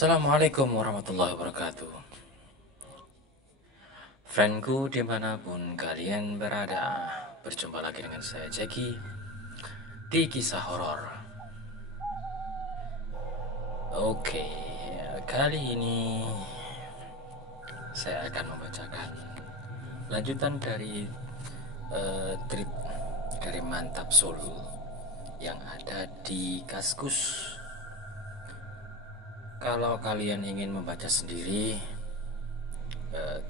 Assalamualaikum warahmatullahi wabarakatuh. Friendku dimanapun kalian berada, berjumpa lagi dengan saya Jackie di kisah horor. Oke, kali ini saya akan membacakan lanjutan dari trip dari Mantap Solo yang ada di Kaskus. Kalau kalian ingin membaca sendiri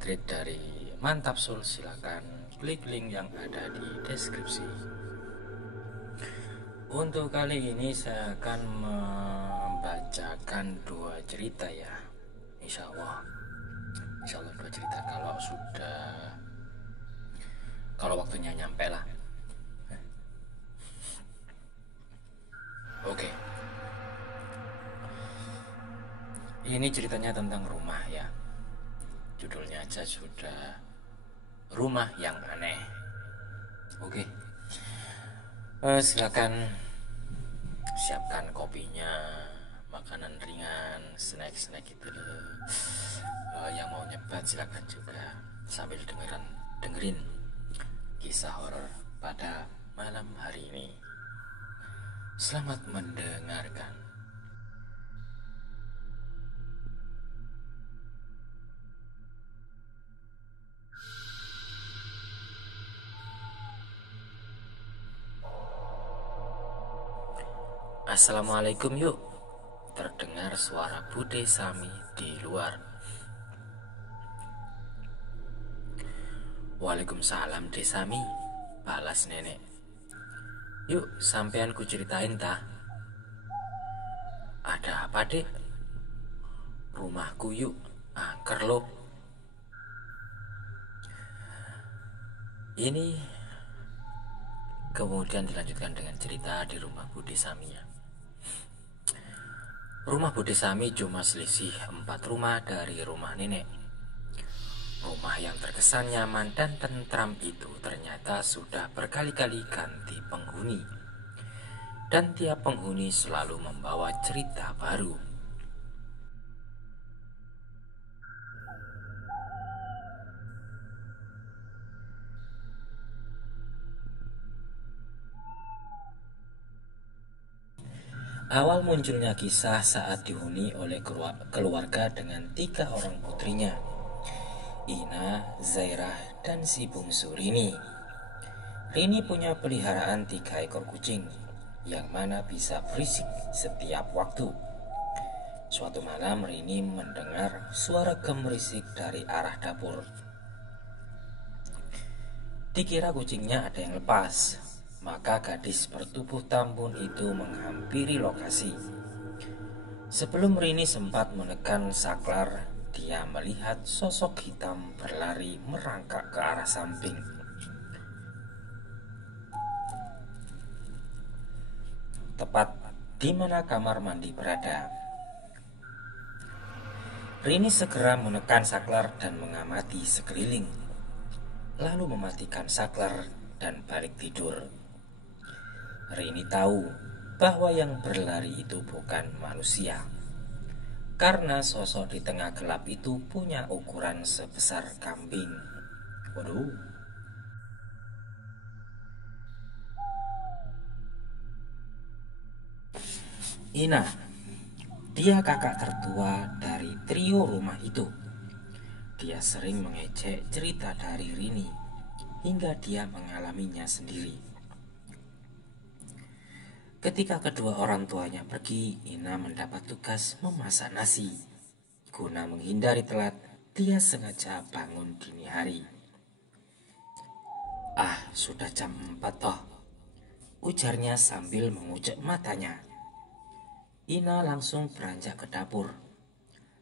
tweet dari Mantap Sul, silakan klik link yang ada di deskripsi. Untuk kali ini saya akan membacakan dua cerita ya, Insya Allah dua cerita kalau waktunya nyampe lah. Oke, ini ceritanya tentang rumah ya. Judulnya aja sudah Rumah yang Aneh. Oke, silakan siapkan kopinya, makanan ringan, snack itu. Yang mau nyebat silakan juga sambil dengerin kisah horor pada malam hari ini. Selamat mendengarkan. Assalamualaikum yuk. Terdengar suara Bude Sami di luar. Waalaikumsalam Desami, balas nenek. Yuk sampean ku ceritain tah. Ada apa dek? Rumahku yuk, angker lo. Ini kemudian dilanjutkan dengan cerita di rumah Bude Sami ya. Rumah Bude Sami cuma selisih 4 rumah dari rumah nenek. Rumah yang terkesan nyaman dan tentram itu ternyata sudah berkali-kali ganti penghuni. Dan tiap penghuni selalu membawa cerita baru. Awal munculnya kisah saat dihuni oleh keluarga dengan 3 orang putrinya, Ina, Zairah, dan si bungsu Rini. Rini punya peliharaan 3 ekor kucing, yang mana bisa berisik setiap waktu. Suatu malam Rini mendengar suara gemerisik dari arah dapur. Dikira kucingnya ada yang lepas, maka gadis bertubuh tambun itu menghampiri lokasi. Sebelum Rini sempat menekan saklar, dia melihat sosok hitam berlari merangkak ke arah samping. Tepat di mana kamar mandi berada. Rini segera menekan saklar dan mengamati sekeliling, lalu mematikan saklar dan balik tidur. Rini tahu bahwa yang berlari itu bukan manusia, karena sosok di tengah gelap itu punya ukuran sebesar kambing. Waduh. Ina, dia kakak tertua dari trio rumah itu. Dia sering mengejek cerita dari Rini hingga dia mengalaminya sendiri. Ketika kedua orang tuanya pergi, Ina mendapat tugas memasak nasi. Guna menghindari telat, dia sengaja bangun dini hari. Sudah jam 4 toh, ujarnya sambil mengucek matanya. Ina langsung beranjak ke dapur.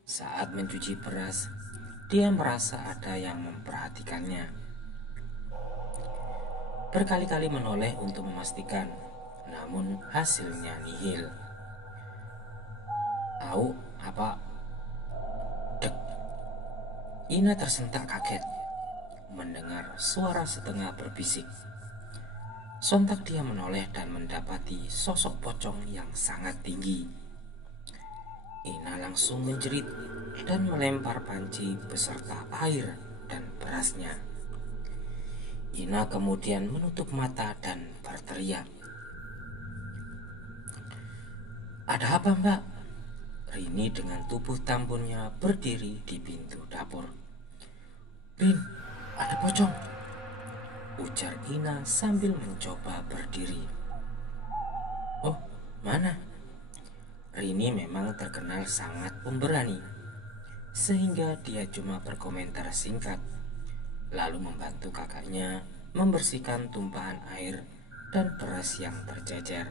Saat mencuci beras, dia merasa ada yang memperhatikannya. Berkali-kali menoleh untuk memastikan, namun hasilnya nihil. Au, apa? Dek. Ina tersentak kaget mendengar suara setengah berbisik. Sontak dia menoleh dan mendapati sosok pocong yang sangat tinggi. Ina langsung menjerit dan melempar panci beserta air dan berasnya. Ina kemudian menutup mata dan berteriak, "Ada apa, Mbak?" Rini dengan tubuh tampunnya berdiri di pintu dapur. "Rin, ada pocong," ujar Ina sambil mencoba berdiri. "Oh, mana?" Rini memang terkenal sangat pemberani, sehingga dia cuma berkomentar singkat, lalu membantu kakaknya membersihkan tumpahan air dan beras yang berjajar.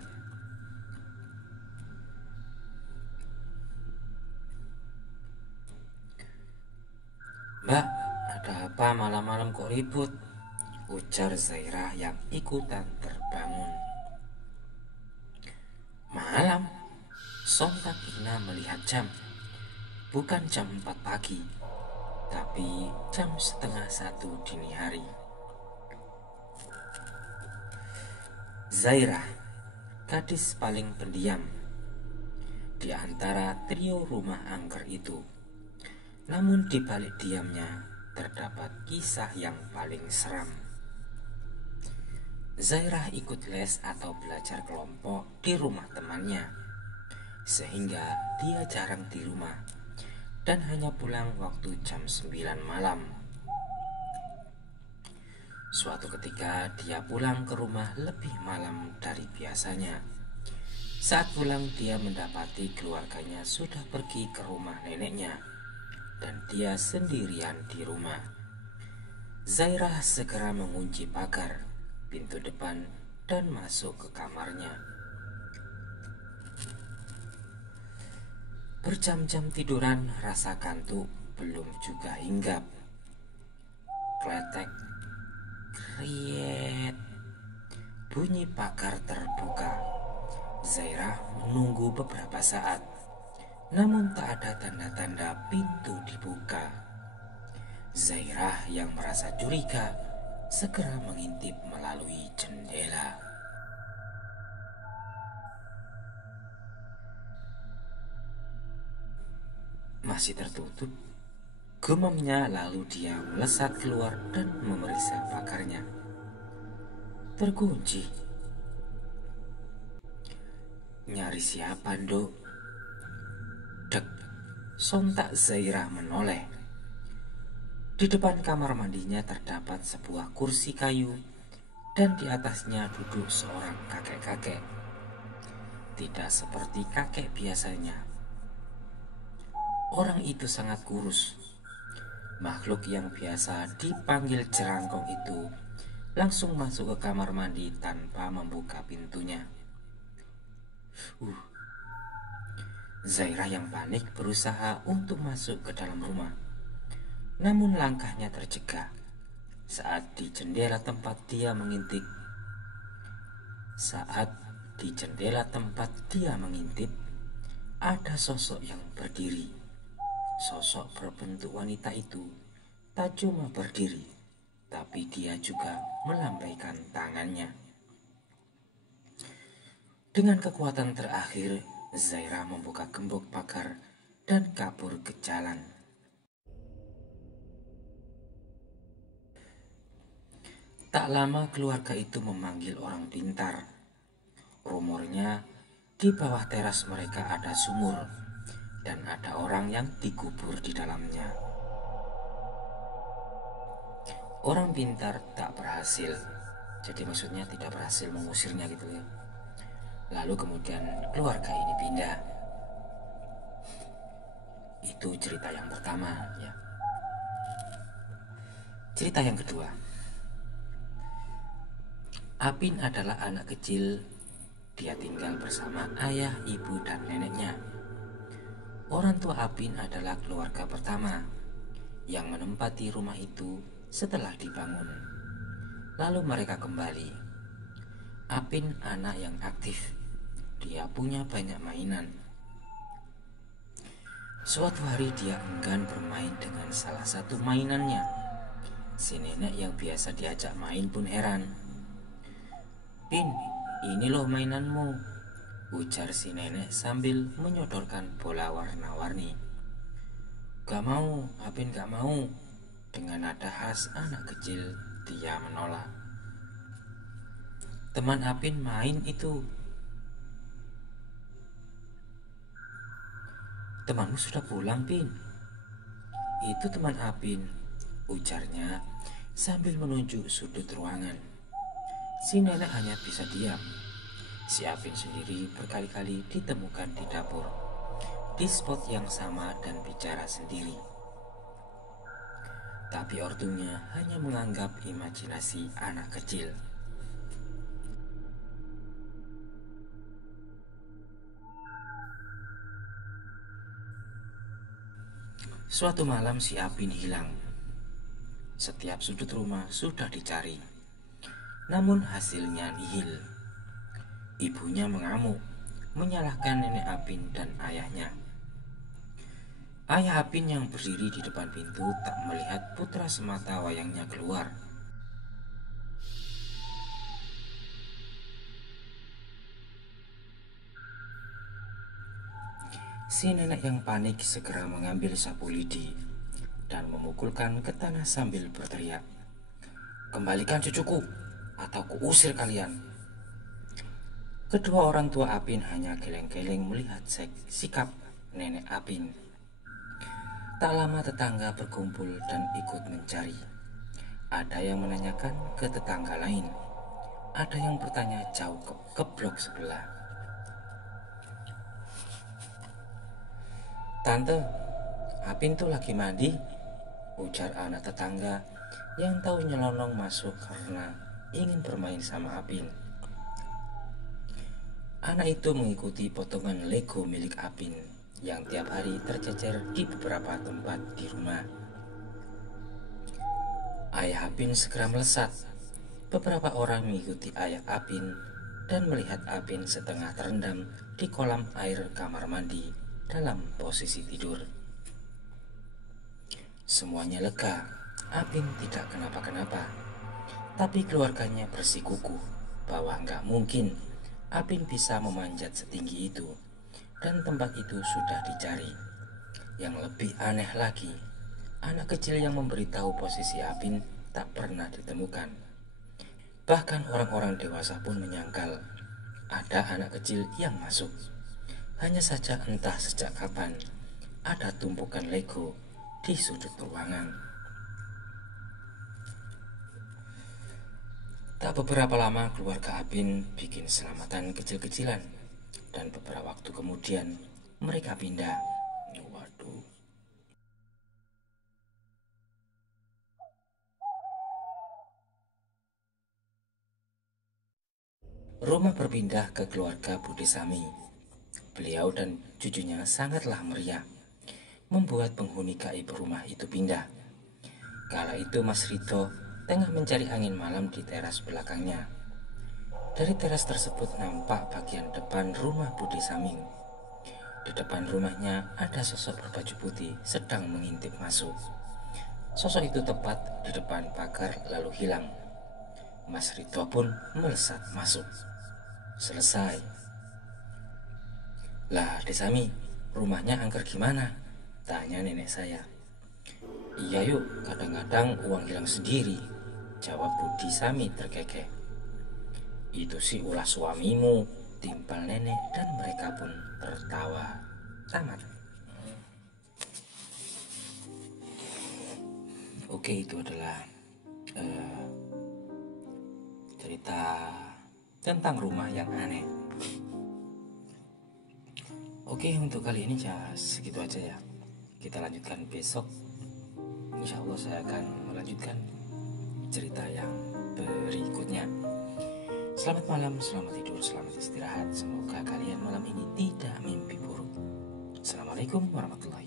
"Mbak, ada apa malam-malam kok ribut?" ujar Zairah yang ikutan terbangun. "Malam?" Sontak Ina melihat jam. Bukan jam 4 pagi, tapi jam setengah 1 dini hari. Zairah, gadis paling pendiam di antara trio rumah angker itu. Namun di balik diamnya terdapat kisah yang paling seram. Zairah ikut les atau belajar kelompok di rumah temannya, sehingga dia jarang di rumah dan hanya pulang waktu jam 9 malam. Suatu ketika dia pulang ke rumah lebih malam dari biasanya. Saat pulang dia mendapati keluarganya sudah pergi ke rumah neneknya dan dia sendirian di rumah. Zairah segera mengunci pagar pintu depan dan masuk ke kamarnya. Berjam-jam tiduran, rasa kantuk belum juga hinggap. Kletek, kriet, bunyi pagar terbuka. Zairah menunggu beberapa saat, namun tak ada tanda-tanda pintu dibuka. Zairah yang merasa curiga segera mengintip melalui jendela. Masih tertutup, gumamnya, lalu dia melesat keluar dan memeriksa pagarnya. Terkunci. "Nyari siapa, Nduk?" Dek, sontak Zairah menoleh. Di depan kamar mandinya terdapat sebuah kursi kayu dan di atasnya duduk seorang kakek-kakek. Tidak seperti kakek biasanya. Orang itu sangat kurus. Makhluk yang biasa dipanggil jerangkong itu langsung masuk ke kamar mandi tanpa membuka pintunya. Zairah yang panik berusaha untuk masuk ke dalam rumah. Namun langkahnya tercegah saat di jendela tempat dia mengintip. Ada sosok yang berdiri. Sosok berbentuk wanita itu tak cuma berdiri, tapi dia juga melambaikan tangannya. Dengan kekuatan terakhir, Zairah membuka gembok pagar dan kabur ke jalan. Tak lama keluarga itu memanggil orang pintar. Rumornya di bawah teras mereka ada sumur dan ada orang yang dikubur di dalamnya. Orang pintar tak berhasil, jadi maksudnya tidak berhasil mengusirnya gitu ya. Lalu kemudian keluarga ini pindah. Itu cerita yang pertama ya. Cerita yang kedua. Apin adalah anak kecil. Dia tinggal bersama ayah, ibu, dan neneknya. Orang tua Apin adalah keluarga pertama yang menempati rumah itu setelah dibangun. Lalu mereka kembali. Apin anak yang aktif. Dia punya banyak mainan. Suatu hari dia enggan bermain dengan salah satu mainannya. Si nenek yang biasa diajak main pun heran. "Pin, ini loh mainanmu." ujar si nenek sambil menyodorkan bola warna-warni. Gak mau, Apin gak mau. Dengan nada khas anak kecil, dia menolak. Teman Apin main itu. Temanmu sudah pulang, Pin. Itu teman Apin, ujarnya sambil menunjuk sudut ruangan. Si nenek hanya bisa diam. Si Apin sendiri berkali-kali ditemukan di dapur, di spot yang sama dan bicara sendiri. Tapi ortunya hanya menganggap imajinasi anak kecil. Suatu malam si Apin hilang. Setiap sudut rumah sudah dicari, namun hasilnya nihil. Ibunya mengamuk, menyalahkan nenek Apin dan ayahnya. Ayah Apin yang berdiri di depan pintu tak melihat putra semata wayangnya keluar. Si nenek yang panik segera mengambil sapu lidi dan memukulkan ke tanah sambil berteriak, "Kembalikan cucuku, atau kuusir kalian." Kedua orang tua Apin hanya geleng-geleng melihat sikap nenek Apin. Tak lama tetangga berkumpul dan ikut mencari. Ada yang menanyakan ke tetangga lain. Ada yang bertanya jauh ke blok sebelah. "Tante, Apin tuh lagi mandi," ujar anak tetangga yang tahu nyelonong masuk karena ingin bermain sama Apin. Anak itu mengikuti potongan Lego milik Apin yang tiap hari tercecer di beberapa tempat di rumah. Ayah Apin segera melesat. Beberapa orang mengikuti ayah Apin dan melihat Apin setengah terendam di kolam air kamar mandi dalam posisi tidur. Semuanya lega, Apin tidak kenapa-kenapa. Tapi keluarganya bersikukuh bahwa nggak mungkin Apin bisa memanjat setinggi itu, dan tempat itu sudah dicari. Yang lebih aneh lagi, anak kecil yang memberitahu posisi Apin tak pernah ditemukan. Bahkan orang-orang dewasa pun menyangkal ada anak kecil yang masuk. Hanya saja entah sejak kapan ada tumpukan Lego di sudut ruangan. Tak beberapa lama keluarga Apin bikin selamatan kecil-kecilan, dan beberapa waktu kemudian mereka pindah. Waduh. Rumah berpindah ke keluarga Budi Sami. Beliau dan cucunya sangatlah meriah, membuat penghuni gaib rumah itu pindah. Kala itu Mas Rito tengah mencari angin malam di teras belakangnya. Dari teras tersebut nampak bagian depan rumah Budi Saming. Di depan rumahnya ada sosok berbaju putih sedang mengintip masuk. Sosok itu tepat di depan pagar lalu hilang. Mas Rito pun melesat masuk. Selesai. "Lah, Desami, rumahnya angker gimana?" tanya nenek saya. "Iya yuk, kadang-kadang uang hilang sendiri," jawab Budi Sami terkekeh. "Itu sih ulah suamimu," timpal nenek, dan mereka pun tertawa. Tamat. Oke, itu adalah cerita tentang rumah yang aneh. Oke, untuk kali ini ya segitu aja ya. Kita lanjutkan besok. Insya Allah saya akan melanjutkan cerita yang berikutnya. Selamat malam, selamat tidur, selamat istirahat. Semoga kalian malam ini tidak mimpi buruk. Assalamualaikum warahmatullahi wabarakatuh.